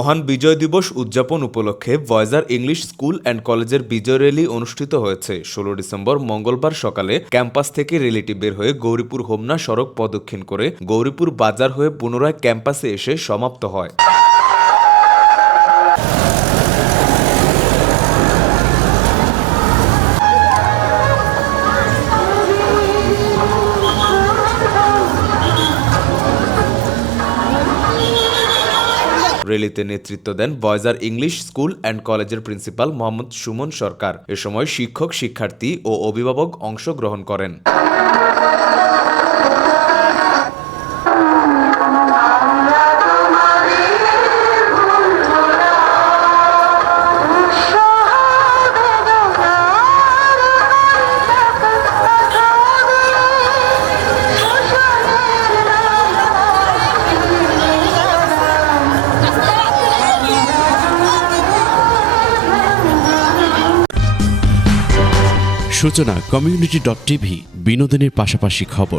মহান বিজয় দিবস উদযাপন উপলক্ষে ভয়েজার ইংলিশ স্কুল অ্যান্ড কলেজের বিজয় র্যালি অনুষ্ঠিত হয়েছে। 16 ডিসেম্বর মঙ্গলবার সকালে ক্যাম্পাস থেকে র্যালিটি বের হয়ে গৌরীপুর হোমনা সড়ক প্রদক্ষিণ করে গৌরীপুর বাজার হয়ে পুনরায় ক্যাম্পাসে এসে সমাপ্ত হয়। র্যালিতে নেতৃত্ব দেন ভয়েজার ইংলিশ স্কুল অ্যান্ড কলেজের প্রিন্সিপাল মোহাম্মদ সুমন সরকার। এ সময় শিক্ষক, শিক্ষার্থী ও অভিভাবক অংশগ্রহণ করেন। সূচনা community.tv বিনোদনের পাশাপাশি খবর।